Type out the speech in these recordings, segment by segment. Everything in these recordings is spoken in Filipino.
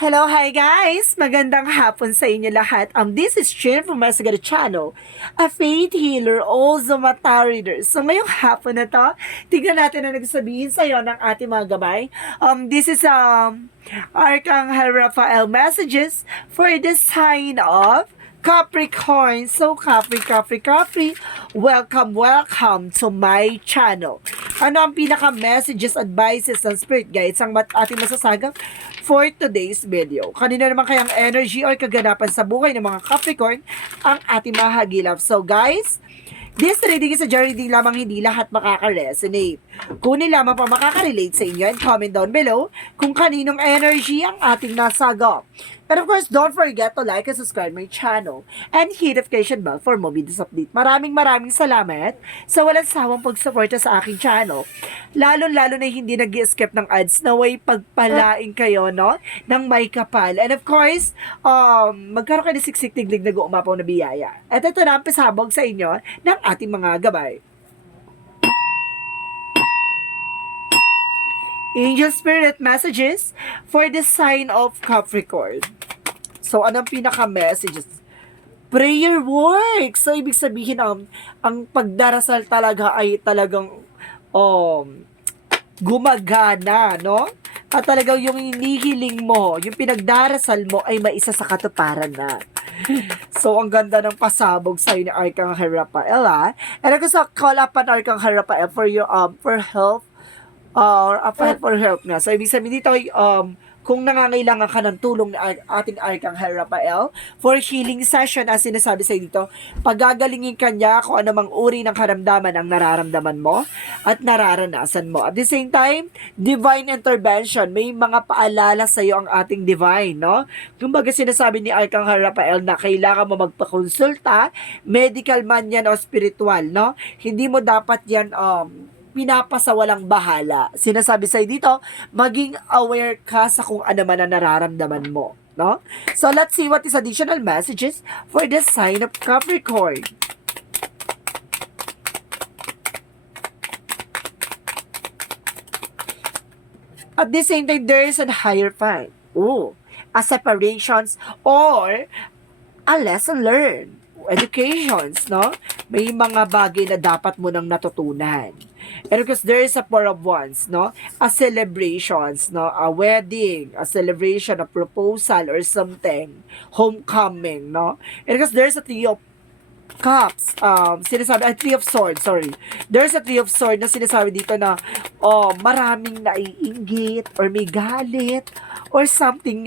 Hello, hi guys! Magandang hapon sa inyo lahat. This is Chin from Masagada Channel, a faith healer, also mata reader. So ngayong hapon na to, tignan natin na nagsabihin sa iyo ng ating mga gabay. This is Archangel Raphael messages for the sign of Capricorn. So Capri, welcome to my channel. Ano ang pinaka-messages, advices ng Spirit Guides ang ating masasagap for today's video? Kanina naman kayang energy or kaganapan sa buhay ng mga Capricorn ang ating mahagilap. So guys, this reading is a reading lamang, hindi lahat makaka-resonate. Kunin lamang pa makaka-relate sa inyo and comment down below kung kaninong energy ang ating nasagap. And of course, don't forget to like and subscribe my channel and hit notification bell for more videos update. Maraming salamat sa walang sawang pagsuporta sa aking channel. Lalo na hindi nag-skip ng ads na way pagpalain kayo, no? Ng may kapal. And of course, magkaroon kayo ng siksik-tiglig na umapaw na biyaya. At ito na ang pasabog sa inyo ng ating mga gabay. Angel Spirit messages for the sign of Capricorn. So, anong pinaka-messages? Prayer works. So, ibig sabihin, ang pagdarasal talaga ay talagang gumagana, no? At talagang yung inihiling mo, yung pinagdarasal mo ay maisa sa katuparan na. So, ang ganda ng pasabog sa'yo ni Archangel Raphael, ha? And ako sa call up an Archangel Raphael for your, for help, for help na. So, ibig sabihin dito, kung nangangailangan ka ng tulong ng ating Archangel Raphael for healing session, as sinasabi sa dito, pagagalingin ka niya kung anumang uri ng karamdaman ang nararamdaman mo at nararanasan mo. At the same time, divine intervention, may mga paalala sa iyo ang ating divine, no? Kumbaga sinasabi ni Archangel Raphael na kailangan mo magpakonsulta, medical man yan o spiritual, no? Hindi mo dapat yan pinapasawalang bahala. Sinasabi sa'yo dito, maging aware ka sa kung ano man ang nararamdaman mo. No? So, let's see what is additional messages for the sign of Capricorn. At the same time, there is a higher fight. A separations or a lesson learned. Educations, no? May mga bagay na dapat mo nang natutunan. And because there is a four of wands, no? A celebrations, no? A wedding, a celebration, a proposal or something. Homecoming, no? And because there's a three of cups, three of swords, sorry. There's a three of swords na sinasabi dito na, maraming naiinggit or may galit or something,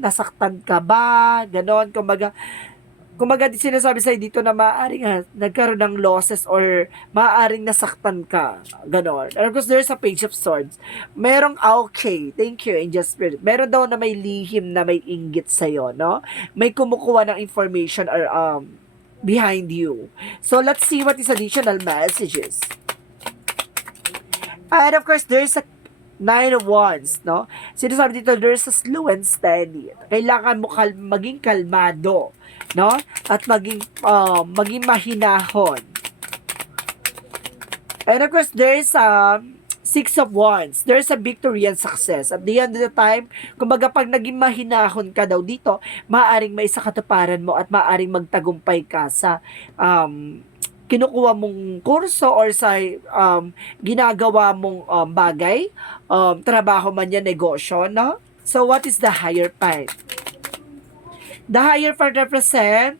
nasaktan ka ba? Ganon, kumbaga sinasabi sa'yo dito na maaaring nagkaroon ng losses or maaaring nasaktan ka. Ganon. And of course, there's a page of swords. Merong, okay, thank you, Angel Spirit. Meron daw na may lihim na may inggit sa'yo, no? May kumukuha ng information or behind you. So, let's see what is additional messages. And of course, there's a Nine of Wands, no? Sinasabi dito, there's a slow and steady. Kailangan mo maging kalmado, no? At maging mahinahon. And of course, there's a Six of Wands. There's a victory and success. At the end of the time, kumbaga pag naging mahinahon ka daw dito, maaaring may isa katuparan mo at maaaring magtagumpay ka sa kinukuha mong kurso or sa ginagawa mong bagay, trabaho man yan, negosyo, no? So, what is the higher part? The higher part represent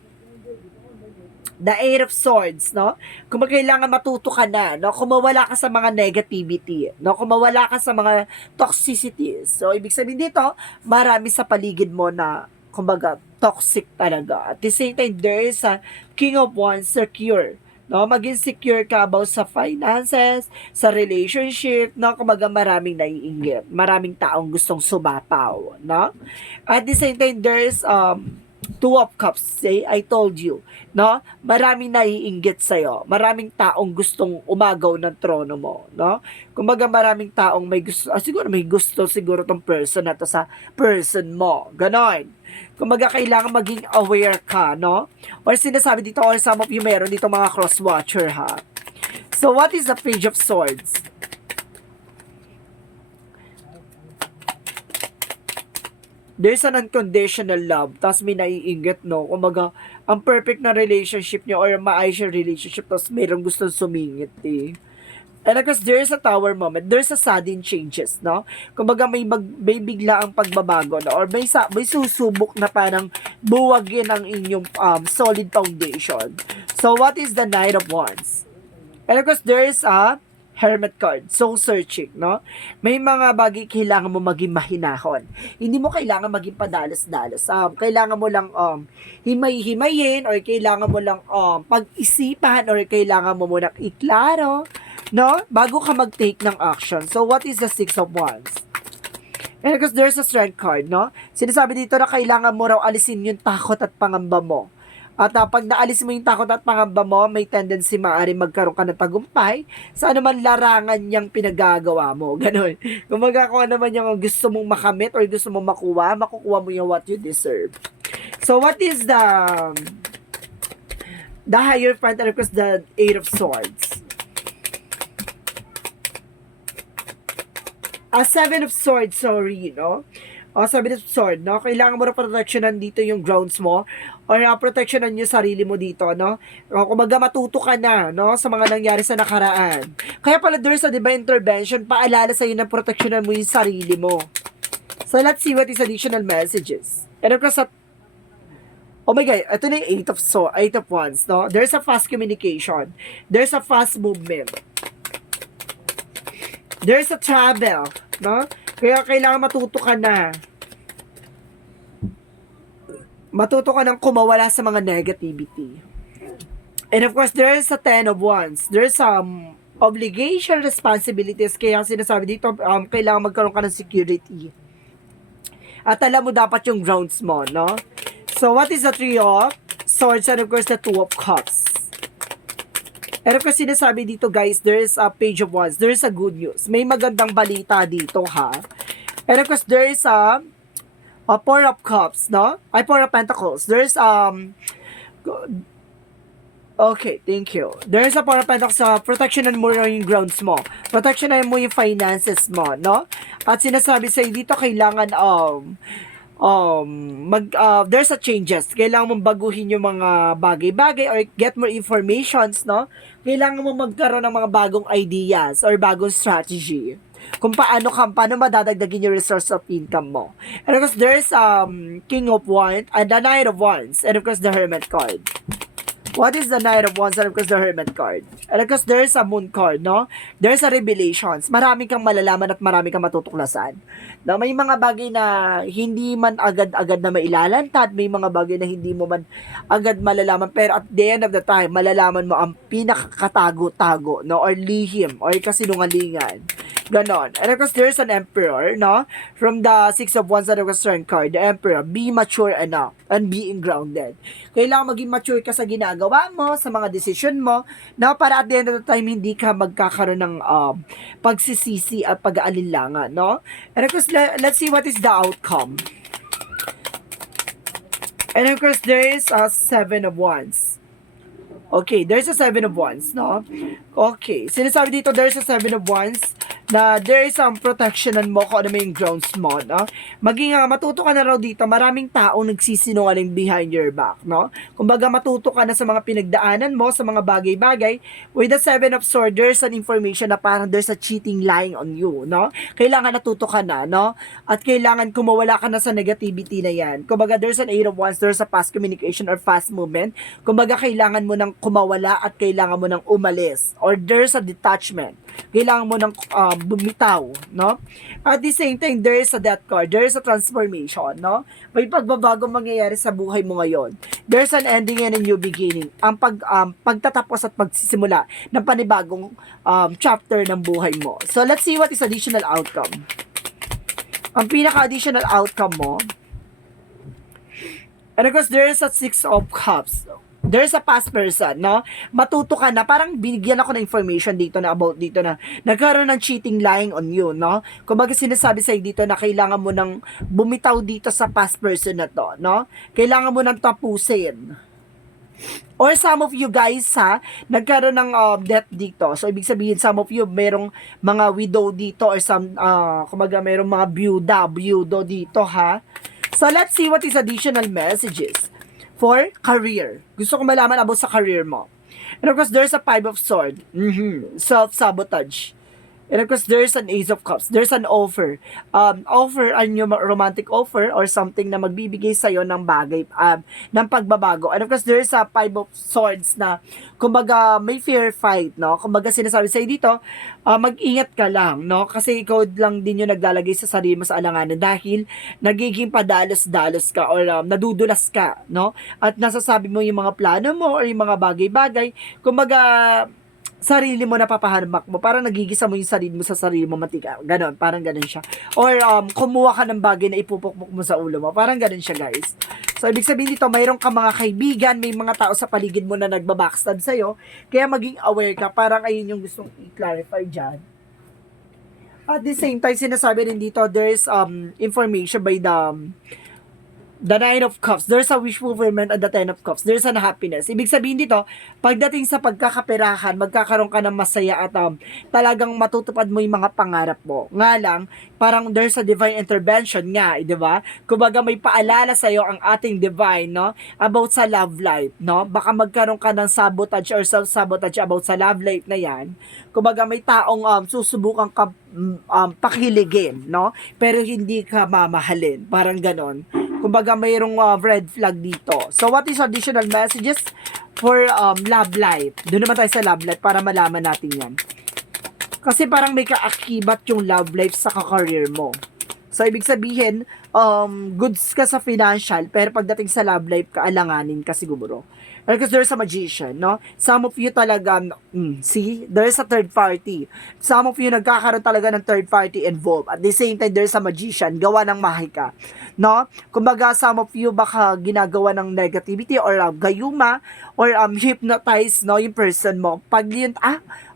the Eight of Swords, no? Kung kailangan matuto ka na, no? Kung mawala ka sa mga negativity, no? Kung mawala ka sa mga toxicities. So, ibig sabihin dito, marami sa paligid mo na, kumbaga, toxic talaga. At the same time, there is a King of Wands, secure. No, maging secure ka about sa finances, sa relationship, no? Kumbaga maraming naiinggit, maraming taong gustong sumapaw, no? At the same time, there's Two of Cups, say, I told you, no? Maraming naiinggit sa'yo, maraming taong gustong umagaw ng trono mo, no? Kumbaga maraming taong may gusto, siguro may gusto siguro tong person na to sa person mo, ganon. Kumbaga kailangan maging aware ka, no? Or sinasabi dito, or some of you meron dito mga cross-watcher, ha? So, what is the Page of Swords? There's an unconditional love, tapos may naiinggit, no? Kumaga, ang perfect na relationship niyo or maayos yung relationship, tapos mayroong gustong sumingit, eh. And of course, there's a tower moment. There's a sudden changes, no? Kumbaga may bigla ang pagbabago, no? Or may susubok na parang buwagin ang inyong solid foundation. So, what is the Knight of Wands? And of course, there's a Hermit card. So searching, no? May mga bagay kailangan mo maging mahinahon. Hindi mo kailangan maging padalos-dalos. Kailangan mo lang himay-himayin or kailangan mo lang pag-isipan or kailangan mo munang iklaro, no? Bago ka mag-take ng action. So what is the Six of Wands? And because there's a Strength card, no? Sinasabi dito na kailangan mo raw alisin yung takot at pangamba mo. At pag naalis mo yung takot at pangamba mo, may tendency maaari magkaroon ka ng tagumpay sa anuman larangan niyang pinagagawa mo. Ganon. Kung kung ano man yung gusto mong makamit or gusto mong makukuha mo yung what you deserve. So, what is the Hierophant and of course the Eight of Swords? Seven of Swords, sorry, no? Seven of Swords, no? Kailangan mo na protectionan dito yung grounds mo or protectionan yung sarili mo dito, no? Kumaga matuto ka na, no? Sa mga nangyari sa nakaraan. Kaya pala there's a divine intervention, paalala sa'yo na protectionan mo yung sarili mo. So, let's see what is additional messages. And of course, oh my God, ito na yung Eight of Wands, no? There's a fast communication. There's a fast movement. There's a travel, no? Kaya kailangan matuto ka na. Matuto ka ng kumawala sa mga negativity. And of course, there is a Ten of Wands. There's some obligation, responsibilities. Kaya sinasabi dito, kailangan magkaroon ka ng security. At alam mo dapat yung grounds mo, no? So, what is the Three of Swords? And of course, the Two of Cups. And of course, sinasabi dito guys, there is a Page of Wands. There is a good news. May magandang balita dito, ha? And of course, there is a Four of Cups, no? Four of Pentacles. There's okay, thank you. There's a Four of Pentacles. Protectionan mo yung grounds mo. Protectionan mo yung finances mo, no? At sinasabi sa'yo dito, kailangan there's a changes. Kailangan mong baguhin yung mga bagay-bagay or get more informations, no? Kailangan mo magkaroon ng mga bagong ideas or bagong strategy kung paano madadagdagin yung resource of income mo. And of course, there's King of Wands and the Knight of Wands and of course the Hermit card. What is the Knight of Wands and of course the Hermit card? And of course, there's a Moon card, no? There's a Revelations. Marami kang malalaman at marami kang matutuklasan. No, may mga bagay na hindi man agad-agad na mailalantad, may mga bagay na hindi mo man agad malalaman, pero at the end of the time, malalaman mo ang pinakakatago-tago, no? Or lihim, or kasinungalingan. Ganon. And of course, there's an Emperor, no? From the Six of Wands and of course Strength card, the Emperor, be mature enough and being grounded. Kailangan maging mature ka sa ginagawa mo, sa mga decision mo, na para at the end of the time, hindi ka magkakaroon ng pagsisisi at pag-aalinlangan, no? And of course, let's see what is the outcome. And of course, there is a Seven of Wands. Okay, there's a Seven of Wands, no? Okay, sinasabi dito, there's a Seven of Wands na there is some protectionan mo kung ano yung grounds mo, no? Maging matuto ka na raw dito, maraming taong nagsisinungaling behind your back, no? Kumbaga matuto ka na sa mga pinagdaanan mo, sa mga bagay-bagay. With the Seven of Swords, there's an information na parang there's a cheating lying on you, no? Kailangan natuto ka na, no? At kailangan kumawala ka na sa negativity na yan. Kumbaga there's an Eight of Wands, there's a fast communication or fast movement. Kumbaga kailangan mo nang kumawala at kailangan mo nang umalis. Or there's a detachment. Kailangan mo nang bumitaw, no? At the same time, there is a Death card. There is a transformation, no? May pagbabago mangyayari sa buhay mo ngayon. There's an ending and a new beginning. Ang pagtatapos at pagsisimula ng panibagong chapter ng buhay mo. So, let's see what is additional outcome. Ang pinaka-additional outcome mo, and of course, there is a Six of Cups. There's a past person, no? Matuto ka na, parang binigyan ako ng information dito na about dito na nagkaroon ng cheating lying on you, no? Kumbaga sinasabi sa'yo dito na kailangan mo nang bumitaw dito sa past person na to, no? Kailangan mo nang tapusin. Or some of you guys, nagkaroon ng death dito. So, ibig sabihin, some of you, merong mga widow dito or some, kumbaga, merong mga byudo dito, ha? So, let's see what is additional messages for career. Gusto ko malaman about sa career mo. And of course, there's a Five of Swords. Self-sabotage. And of course, there's an Ace of Cups. There's an offer. Offer, romantic offer or something na magbibigay sa'yo ng bagay, ng pagbabago. And of course, there's a Five of Swords na, kumbaga, may fair fight, no? Kumbaga, sinasabi sa'yo dito, mag-ingat ka lang, no? Kasi ikaw lang din yung naglalagay sa sarili mo sa alanganan dahil nagiging padalos-dalos ka or nadudulas ka, no? At nasasabi mo yung mga plano mo or yung mga bagay-bagay. Kumbaga, sarili mo napapahamak mo, parang nagigisa mo yung sarili mo sa sarili mo, matika, ganon, parang ganon siya. Or kumuha ka ng bagay na ipupukpok mo sa ulo mo, parang ganon siya, guys. So, ibig sabihin dito, mayroon ka mga kaibigan, may mga tao sa paligid mo na nagbabackstab sa'yo, kaya maging aware ka, parang ayun yung gustong i-clarify dyan. At the same time, sinasabi rin dito, there's information by the Nine of Cups. There's a wish fulfillment at the Ten of Cups. There's an happiness. Ibig sabihin dito, pagdating sa pagkakaperahan, magkakaroon ka ng masaya at talagang matutupad mo yung mga pangarap mo. Nga lang, parang there's a divine intervention nga, di ba? Kumbaga may paalala sa iyo ang ating divine, no? About sa love life, no? Baka magkaroon ka ng sabotage or self-sabotage about sa love life na yan. Kumbaga may taong susubukan ka pakiligin, no? Pero hindi ka mamahalin. Parang ganon. Kumbaga mayroong red flag dito. So what is additional messages for love life? Doon naman tayo sa love life para malaman natin yan. Kasi parang may kaakibat yung love life sa career mo. So ibig sabihin, goods ka sa financial, pero pagdating sa love life, kaalanganin ka siguro. Because there's a magician, no? Some of you talaga, see, there's a third party. Some of you nagkakaroon talaga ng third party involved. At the same time, there's a magician, gawa ng mahika, no? Kumbaga, some of you baka ginagawa ng negativity or gayuma or hypnotize, no, yung person mo. Pag yun,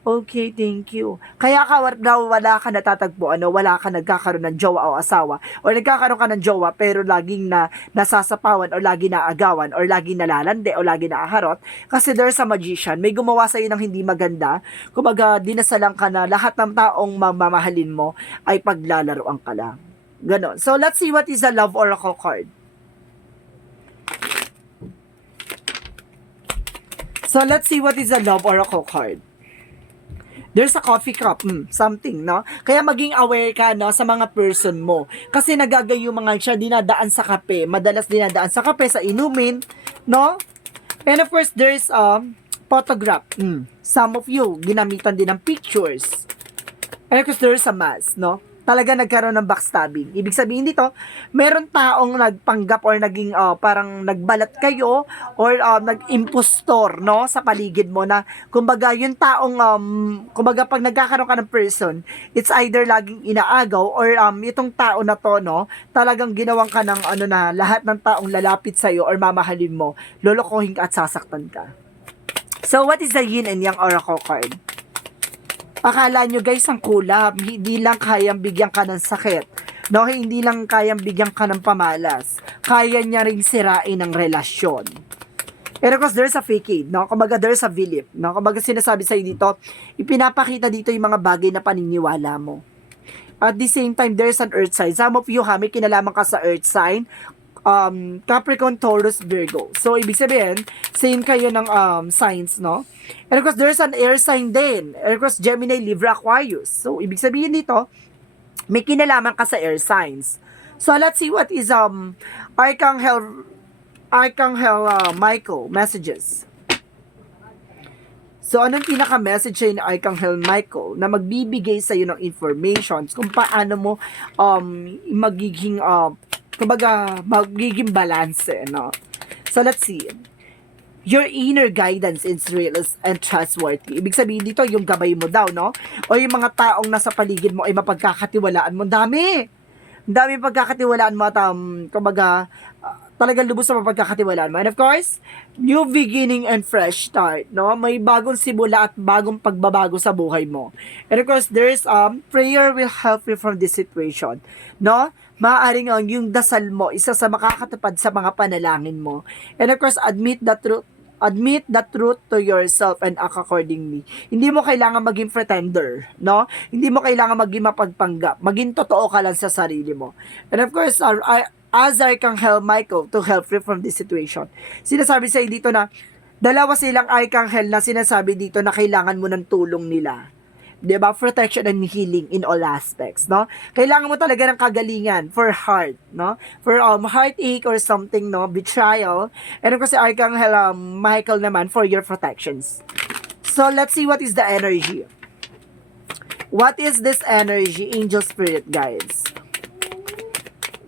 okay, thank you. Kaya ka daw wala ka natatagpuan, no? Wala ka nagkakaroon ng jowa o asawa. O nagkakaroon ka ng jowa pero laging nasasapawan o lagi naagawan or laging nalalande o lagi naaharot. Kasi there's a magician. May gumawa sa'yo ng hindi maganda. Kumbaga, dinasalang ka na lahat ng taong mamahalin mo ay paglalaroan ka lang. Ganon. So, let's see what is a love oracle card. So, let's see what is a love oracle card. There's a coffee cup, something, no? Kaya maging aware ka, no, sa mga person mo. Kasi nagagayo mga siya, dinadaan sa kape. Madalas dinadaan sa kape, sa inumin, no? And of course, there's photograph. Some of you, ginamitan din ng pictures. And of course, there's a mask, no? Talaga nagkaroon ng backstabbing. Ibig sabihin dito, meron taong nagpanggap or naging parang nagbalat kayo or nag-impostor, no, sa paligid mo na kumbaga yung taong kumbaga pag nagkakaroon ka ng person, it's either laging inaagaw or itong tao na to, no, talagang ginawang ka ng na lahat ng taong lalapit sa iyo or mamahalin mo, lolokohin ka at sasaktan ka. So what is the yin and yang oracle card? Akala nyo guys, ang kulap, hindi lang kayang bigyan ka ng sakit, no? Hindi lang kayang bigyan ka ng pamalas, kaya niya rin sirain ang relasyon. And of course, there's a facade, no? Kumbaga, there's a belief, no? Kumbaga, sinasabi sa'yo dito, ipinapakita dito yung mga bagay na paniniwala mo. At the same time, there's an earth sign. Some of you, may kinalaman ka sa earth sign, Capricorn, Taurus, Virgo. So, ibig sabihin, same kayo ng signs, no? And of course, there's an air sign din. And of course, Gemini, Libra, Aquarius. So, ibig sabihin dito, may kinalaman ka sa air signs. So, let's see what is Archangel Michael messages. So, anong pinaka-message ni Archangel Michael na magbibigay sa iyo ng informations kung paano mo magiging kumbaga, magiging balance, no? So, let's see. Your inner guidance is real and trustworthy. Ibig sabihin dito, yung gabay mo daw, no? O yung mga taong nasa paligid mo ay mapagkakatiwalaan mo. Dami pagkakatiwalaan mo at, kumbaga, talagang lubos sa mapagkakatiwalaan mo. And of course, new beginning and fresh start, no? May bagong simula at bagong pagbabago sa buhay mo. And of course, there's, prayer will help you from this situation, no? Maaaring yung dasal mo, isa sa makakatupad sa mga panalangin mo. And of course, admit the truth to yourself and act accordingly. Hindi mo kailangan maging pretender, no? Hindi mo kailangan maging mapagpanggap. Maging totoo ka lang sa sarili mo. And of course, as Archangel Michael to help you from this situation. Sinasabi sa'yo dito na dalawa silang Archangel na sinasabi dito na kailangan mo ng tulong nila. 'Di ba? Protection and healing in all aspects, no? Kailangan mo talaga ng kagalingan for heart, no? For heartache or something, no? Betrayal. And of course, si Archangel Michael naman for your protections. So, let's see what is the energy. What is this energy, angel spirit guides?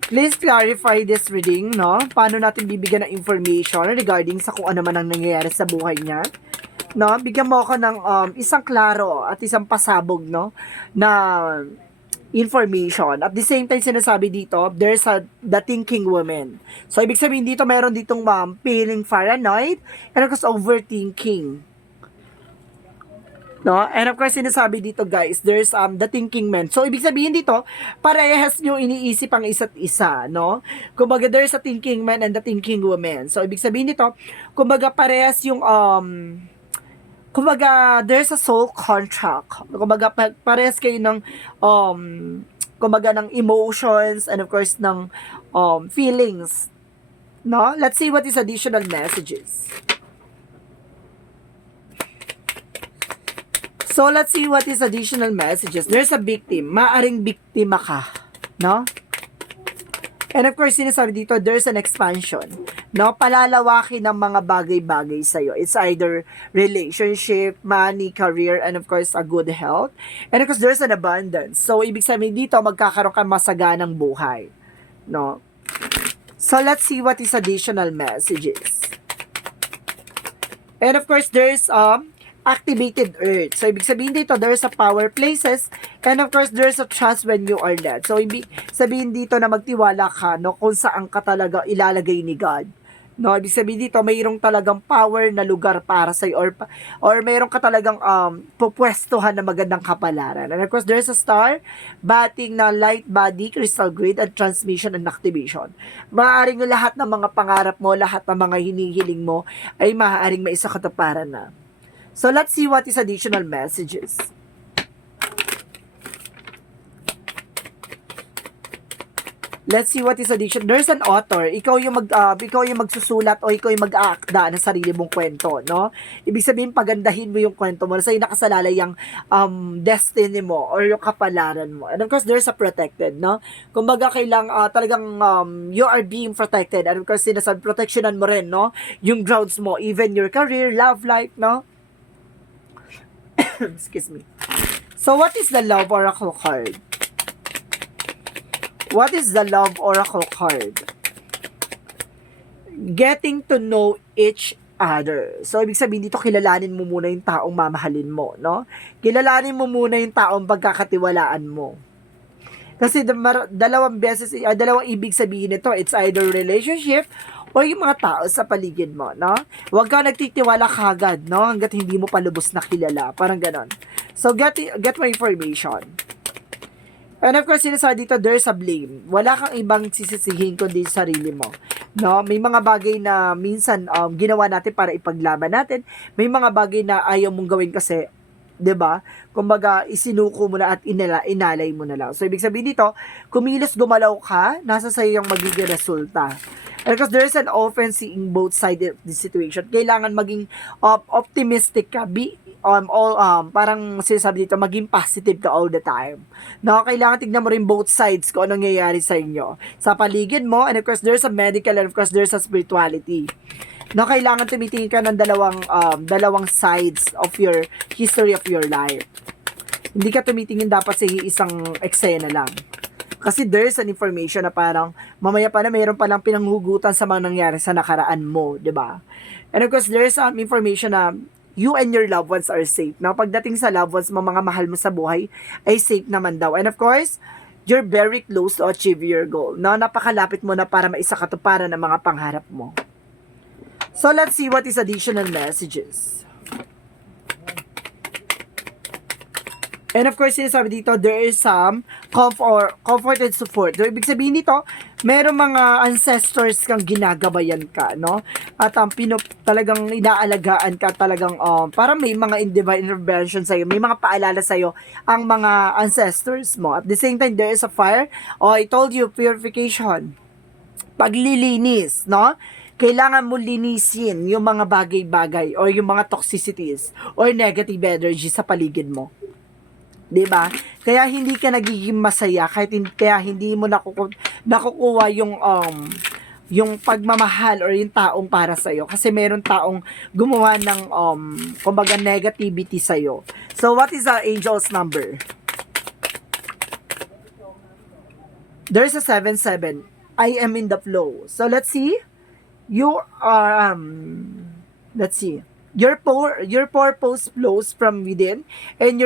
Please clarify this reading, no? Paano natin bibigyan ng information regarding sa kung ano man ang nangyayari sa buhay niya. No, bigyan mo ako ng isang klaro at isang pasabog, no, na information. At the same time, sinasabi dito, there's the thinking woman. So, ibig sabihin dito, meron ditong feeling paranoid and of course, overthinking. No? And of course, sinasabi dito, guys, there's the thinking man. So, ibig sabihin dito, parehas nyo iniisip ang isa't isa, no? Kumbaga, there's a thinking man and the thinking woman. So, ibig sabihin dito, kumbaga, parehas yung, kumbaga, there's a soul contract. Kumbaga, parehas kayo ng, kumbaga, ng emotions and of course, ng feelings. No? Let's see what is additional messages. So, let's see what is additional messages. There's a victim. Maaring biktima ka. No? And of course, sinasabi dito, there's an expansion. No? Palalawakin ng mga bagay-bagay sa'yo. It's either relationship, money, career, and of course, a good health. And of course, there's an abundance. So, ibig sabihin dito, magkakaroon ka masaganang buhay. No? So, let's see what is additional messages. And of course, there's activated earth. So, ibig sabihin dito, there's a power places, and of course, there's a trust when you are led. So, ibig sabihin dito na magtiwala ka, no, kung saan ka talaga ilalagay ni God. No, ibig sabihin dito, mayroong talagang power na lugar para sa'yo, or mayroong ka talagang pupwestuhan na magandang kapalaran. And of course, there's a star, batting na light body, crystal grid, and transmission and activation. Maaaring lahat ng mga pangarap mo, lahat ng mga hinihiling mo, ay maaaring maisakatuparan na. So, let's see what is additional messages. Let's see what is additional. There's an author. Ikaw yung magsusulat o ikaw yung mag-aakda ng sarili mong kwento, no? Ibig sabihin, pagandahin mo yung kwento mo. Sa'yo nakasalalay yung destiny mo or yung kapalaran mo. And of course, there's a protected, no? Kumbaga, talagang you are being protected. And of course, sinasabi, protectionan mo rin, no? Yung grounds mo, even your career, love life, no? Excuse me. So, what is the Love Oracle card? What is the Love Oracle card? Getting to know each other. So, ibig sabihin dito, kilalanin mo muna yung taong mamahalin mo, no? Kilalanin mo muna yung taong pagkakatiwalaan mo. Kasi dalawang ibig sabihin nito, it's either relationship o yung mga tao sa paligid mo, no? Huwag ka nagtitiwala kagad, no? Hanggat hindi mo pa lubos na kilala. Parang ganon. So, get my information. And of course, sinasabi dito, there's a blame. Wala kang ibang sisisihin kundi sarili mo. No? May mga bagay na minsan ginawa natin para ipaglaban natin. May mga bagay na ayaw mong gawin kasi, 'di ba? Kumbaga, isinuko mo na at inalay mo na lang. So, ibig sabihin dito, kumilos gumalaw ka, nasa sa'yo yung magiging resulta. And because there's an offense in both sides of the situation, kailangan maging optimistic ka, parang sinasabi dito, maging positive ka all the time. No, kailangan tignan mo rin both sides kung anong nangyayari sa inyo. Sa paligid mo, and of course, there's a medical, and of course, there's a spirituality. No, kailangan tumitingin ka ng dalawang sides of your history of your life. Hindi ka tumitingin dapat sa isang eksena lang. Kasi there's an information na parang mamaya pa na mayroon palang pinanghugutan sa mga nangyari sa nakaraan mo, 'di ba? And of course, there's some information na you and your loved ones are safe. Now, pagdating sa loved ones mo, mga mahal mo sa buhay, ay safe naman daw. And of course, you're very close to achieve your goal. No, napakalapit mo na para maisakatuparan ang mga pangarap mo. So, let's see what is additional messages. And of course, sinasabi dito, there is some comfort and support. So, ibig sabihin dito, merong mga ancestors kang ginagabayan ka, no? At talagang inaalagaan ka, talagang parang may mga divine intervention sa'yo, may mga paalala sa'yo ang mga ancestors mo. At the same time, there is a fire. I told you, purification. paglilinis, no? Kailangan mo linisin yung mga bagay-bagay or yung mga toxicities or negative energy sa paligid mo. 'Di ba? Kaya hindi ka nagiging masaya kaya hindi mo nakukuha yung pagmamahal or yung taong para sa iyo kasi meron taong gumawa ng kumbaga negativity sa iyo. So what is our angel's number? There's a 77. I am in the flow. So let's see. You are let's see. Your purpose flows from within, and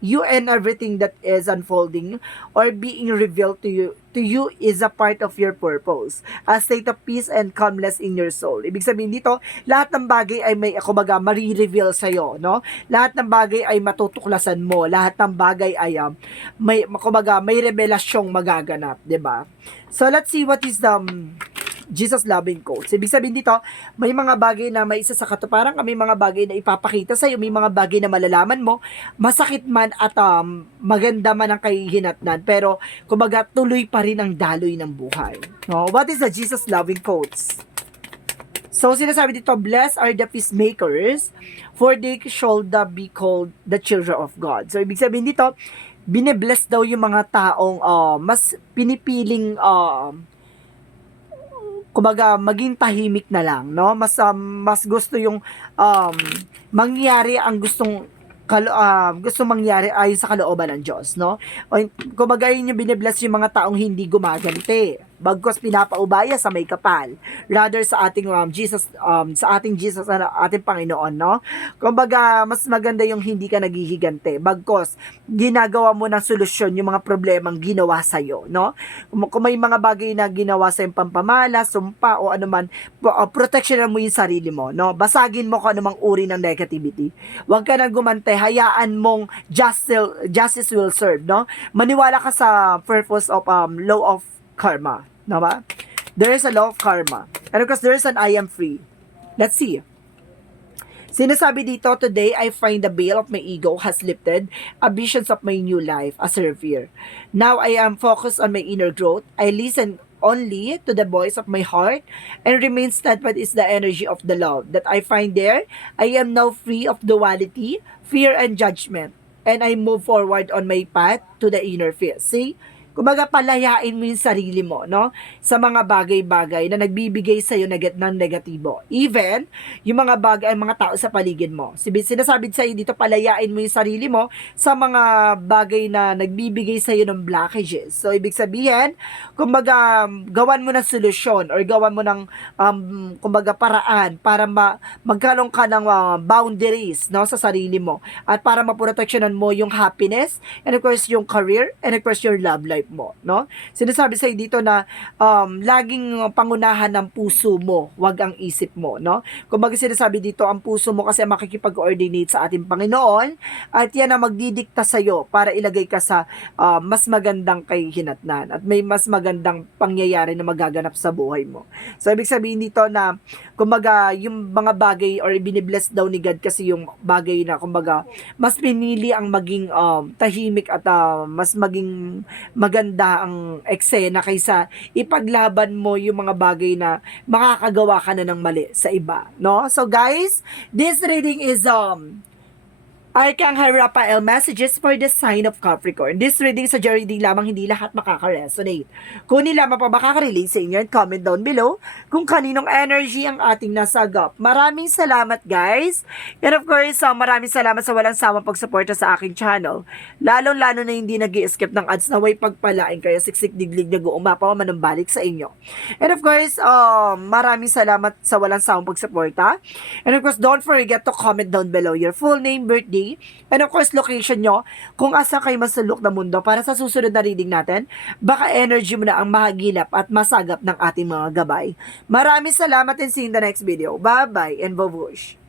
you and everything that is unfolding or being revealed to you is a part of your purpose, a state of peace and calmness in your soul. Ibig sabihin dito, lahat ng bagay ay may kumbaga mari-reveal sa iyo, no? Lahat ng bagay ay matutuklasan mo, lahat ng bagay ay may kumbaga may revelasyong magaganap, 'di ba? So let's see what is the Jesus loving quotes. Ibig sabihin dito, may mga bagay na may isa sa katuparan, may mga bagay na ipapakita sa iyo, may mga bagay na malalaman mo, masakit man at maganda man ang kahihinatnan, pero kumbaga tuloy pa rin ang daloy ng buhay. No? What is the Jesus loving quotes? So sinasabi dito, blessed are the peacemakers, for they shall be called the children of God. So ibig sabihin dito, bine-bless daw yung mga taong mas pinipiling kumbaga maging tahimik na lang, no? Mas gusto yung mangyari ang gusto mangyari ayon sa kalooban ng Diyos, no? O kumbaga yun yung binibless yung mga taong hindi gumaganti, bagkos pinapaubaya sa may kapal, rather sa ating Jesus na ating Panginoon, no? Kumbaga mas maganda yung hindi ka naghihigante, bagkos ginagawa mo ng solusyon yung mga problemang ginawa sa iyo, no? Kung may mga bagay na ginawa sa yung pampamala, sumpa o anuman, protectionan mo yung sarili mo, no? Basagin mo kung anumang uri ng negativity. Huwag ka nang gumante, hayaan mong justice will serve, no? Maniwala ka sa purpose of law of karma, no ba? There is a law of karma. And of course, there is an I am free. Let's see. Sinasabi dito, today I find the veil of my ego has lifted, a visions of my new life, a severe. Now I am focused on my inner growth. I listen only to the voice of my heart and remain steadfast is the energy of the love that I find there. I am now free of duality, fear, and judgment. And I move forward on my path to the inner peace. See? Kumbaga palayain mo yung sarili mo, no? Sa mga bagay-bagay na nagbibigay sa iyo ng negatibo. Even yung mga bagay, mga tao sa paligid mo. Sinasabi sa iyo dito, palayain mo yung sarili mo sa mga bagay na nagbibigay sa iyo ng blockages. So ibig sabihin, kumbaga gawan mo ng solusyon or gawan mo ng kumbaga paraan para magkaroon ka ng boundaries, no, sa sarili mo at para maproteksyonan mo yung happiness and of course yung career and of course your love life mo, no? Sinasabi sa dito na laging pangunahan ng puso mo, wag ang isip mo, no? Kumbaga sinasabi dito, ang puso mo kasi makikipag-coordinate sa ating Panginoon at yan ang magdidikta sa iyo para ilagay ka sa mas magandang kahihinatnan at may mas magandang pangyayari na magaganap sa buhay mo. So ibig sabihin dito na kumbaga yung mga bagay or binibless daw ni God kasi yung bagay na kumbaga mas pinili ang maging tahimik at mas maging maganda ang eksena kaysa ipaglaban mo yung mga bagay na makakagawa ka na ng mali sa iba, no? So guys, this reading is Arcangel Raphael messages for the sign of Capricorn. This reading sa reading lamang, hindi lahat makaka-resonate. Kung hindi lamang pa makaka-relate sa inyo, comment down below kung kaninong energy ang ating nasagap. Maraming salamat guys. And of course, maraming salamat sa walang sawang pagsuporta sa aking channel. Lalong-lalo na hindi nag-i-skip ng ads na way pagpalain kayo, siksik diglig na umapaw manumbalik sa inyo. And of course, maraming salamat sa walang sawang pagsuporta. And of course, don't forget to comment down below your full name, birthday, and of course, location nyo, kung asa kayo masulok na mundo para sa susunod na reading natin, baka energy mo na ang mahagilap at masagap ng ating mga gabay. Maraming salamat and see you in the next video. Bye-bye and babush!